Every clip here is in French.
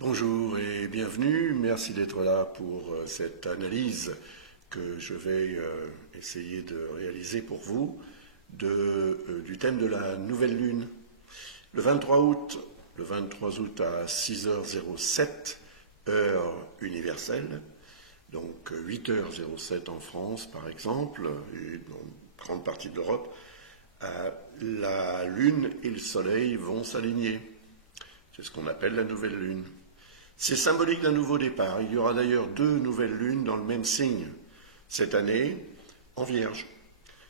Bonjour et bienvenue. Merci d'être là pour cette analyse que je vais essayer de réaliser pour vous du thème de la nouvelle lune. Le 23 août à 6h07, heure universelle, donc 8h07 en France par exemple, et dans une grande partie de l'Europe, la lune et le soleil vont s'aligner. C'est ce qu'on appelle la nouvelle lune. C'est symbolique d'un nouveau départ. Il y aura d'ailleurs 2 nouvelles lunes dans le même signe cette année, en Vierge.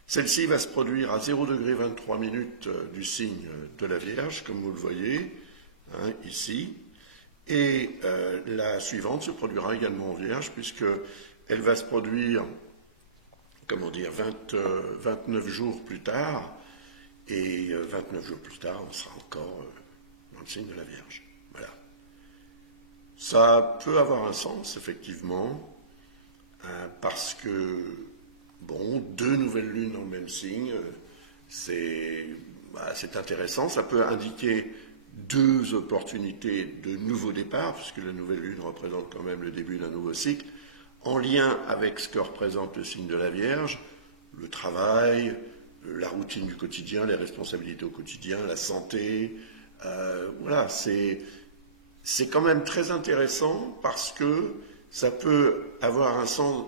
Celle-ci va se produire à 0°23' du signe de la Vierge, comme vous le voyez, ici. Et la suivante se produira également en Vierge, puisqu'elle va se produire, 29 jours plus tard. Et 29 jours plus tard, on sera encore dans le signe de la Vierge. Voilà. Ça peut avoir un sens, effectivement, parce que, 2 nouvelles lunes dans le même signe, c'est intéressant. Ça peut indiquer 2 opportunités de nouveau départ, puisque la nouvelle lune représente quand même le début d'un nouveau cycle, en lien avec ce que représente le signe de la Vierge, le travail, la routine du quotidien, les responsabilités au quotidien, la santé. Voilà, c'est quand même très intéressant parce que ça peut avoir un sens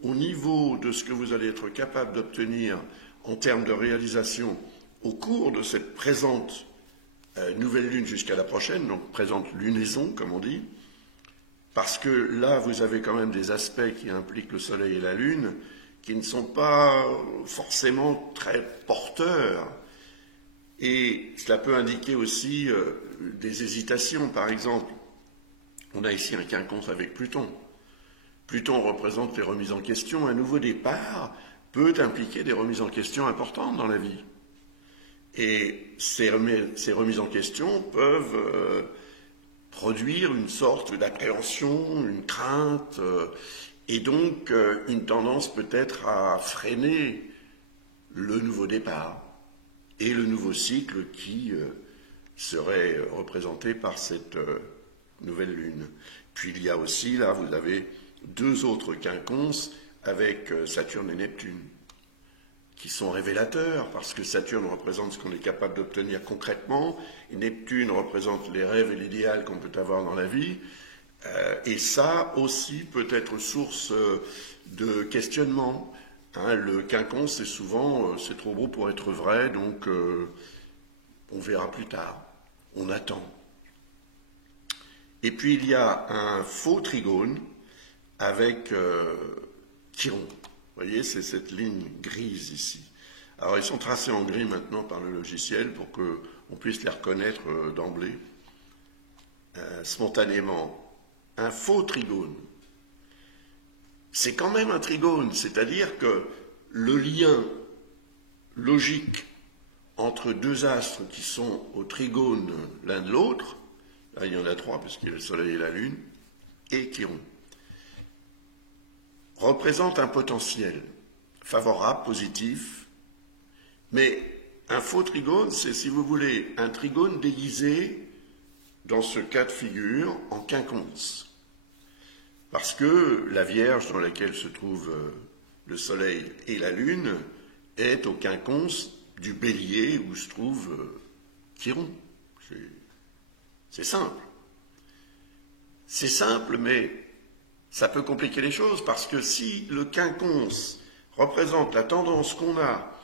au niveau de ce que vous allez être capable d'obtenir en termes de réalisation au cours de cette présente nouvelle lune jusqu'à la prochaine, donc présente lunaison comme on dit, parce que là vous avez quand même des aspects qui impliquent le soleil et la lune qui ne sont pas forcément très porteurs. Et cela peut indiquer aussi des hésitations. Par exemple, on a ici un quinconce avec Pluton. Pluton représente les remises en question. Un nouveau départ peut impliquer des remises en question importantes dans la vie. Et ces remises en question peuvent produire une sorte d'appréhension, une crainte, et donc une tendance peut-être à freiner le nouveau départ et le nouveau cycle qui serait représenté par cette nouvelle lune. Puis il y a aussi, là, vous avez 2 autres quinconces avec Saturne et Neptune, qui sont révélateurs, parce que Saturne représente ce qu'on est capable d'obtenir concrètement, et Neptune représente les rêves et l'idéal qu'on peut avoir dans la vie, et ça aussi peut être source de questionnement. Le quinconce, c'est souvent, c'est trop beau pour être vrai, donc on verra plus tard, on attend. Et puis il y a un faux trigone avec Chiron. Vous voyez, c'est cette ligne grise ici. Alors ils sont tracés en gris maintenant par le logiciel pour qu'on puisse les reconnaître d'emblée, spontanément. Un faux trigone. C'est quand même un trigone, c'est-à-dire que le lien logique entre 2 astres qui sont au trigone l'un de l'autre, là il y en a 3 parce qu'il y a le soleil et la lune, et Chiron, représente un potentiel favorable, positif, mais un faux trigone, c'est, si vous voulez, un trigone déguisé, dans ce cas de figure, en quinconce. Parce que la Vierge dans laquelle se trouve le Soleil et la Lune est au quinconce du Bélier où se trouve Chiron. C'est simple. C'est simple, mais ça peut compliquer les choses parce que si le quinconce représente la tendance qu'on a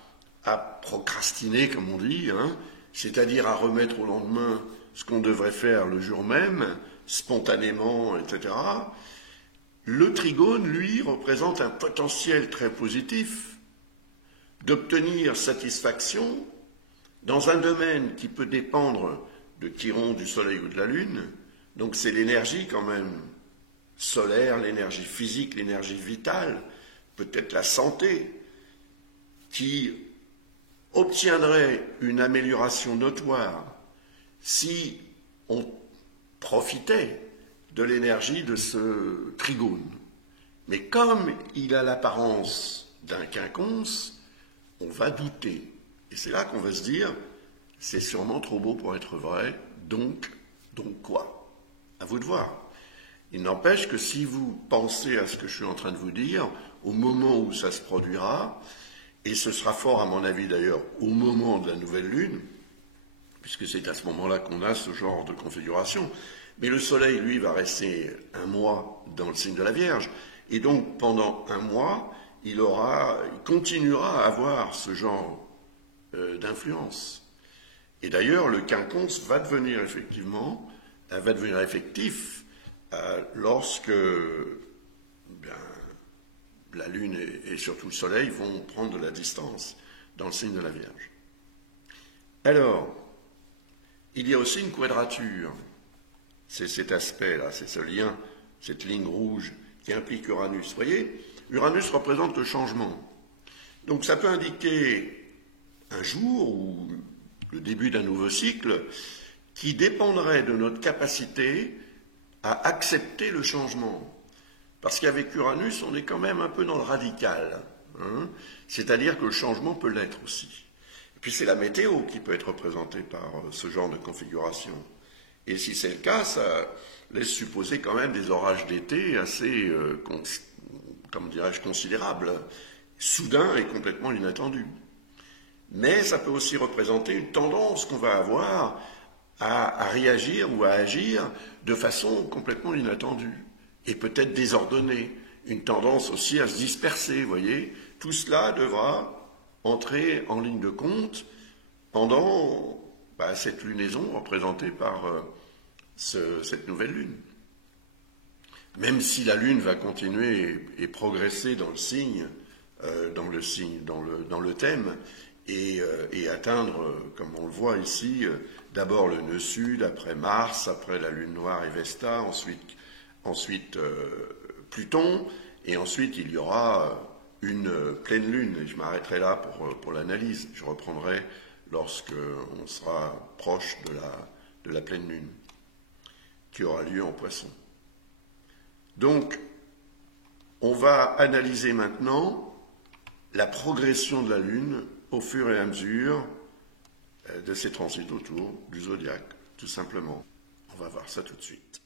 à procrastiner, comme on dit, c'est-à-dire à remettre au lendemain ce qu'on devrait faire le jour même, spontanément, etc., le trigone, lui, représente un potentiel très positif d'obtenir satisfaction dans un domaine qui peut dépendre de Chiron, du Soleil ou de la Lune. Donc c'est l'énergie quand même solaire, l'énergie physique, l'énergie vitale, peut-être la santé, qui obtiendrait une amélioration notoire si on profitait de l'énergie de ce trigone. Mais comme il a l'apparence d'un quinconce, on va douter. Et c'est là qu'on va se dire, c'est sûrement trop beau pour être vrai, donc quoi ? À vous de voir. Il n'empêche que si vous pensez à ce que je suis en train de vous dire, au moment où ça se produira, et ce sera fort à mon avis d'ailleurs au moment de la nouvelle lune, puisque c'est à ce moment-là qu'on a ce genre de configuration, mais le Soleil, lui, va rester un mois dans le signe de la Vierge, et donc pendant un mois, il continuera à avoir ce genre d'influence. Et d'ailleurs, le quinconce va devenir effectif lorsque la Lune et surtout le Soleil vont prendre de la distance dans le signe de la Vierge. Alors, il y a aussi une quadrature. C'est cet aspect-là, c'est ce lien, cette ligne rouge qui implique Uranus. Vous voyez, Uranus représente le changement. Donc ça peut indiquer un jour ou le début d'un nouveau cycle qui dépendrait de notre capacité à accepter le changement. Parce qu'avec Uranus, on est quand même un peu dans le radical. Hein, c'est-à-dire que le changement peut l'être aussi. Et puis c'est la météo qui peut être représentée par ce genre de configuration. Et si c'est le cas, ça laisse supposer quand même des orages d'été assez, comme dirais-je, considérables, soudains et complètement inattendus. Mais ça peut aussi représenter une tendance qu'on va avoir à réagir ou à agir de façon complètement inattendue et peut-être désordonnée. Une tendance aussi à se disperser, vous voyez. Tout cela devra entrer en ligne de compte pendant cette lunaison représentée par cette nouvelle lune. Même si la lune va continuer et progresser dans le signe, dans le thème, et atteindre, comme on le voit ici, d'abord le nœud sud, après Mars, après la lune noire et Vesta, ensuite Pluton, et ensuite il y aura une pleine lune, et je m'arrêterai là pour l'analyse. Je reprendrai lorsque on sera proche de la pleine lune, qui aura lieu en Poisson. Donc, on va analyser maintenant la progression de la Lune au fur et à mesure de ses transits autour du zodiaque, tout simplement. On va voir ça tout de suite.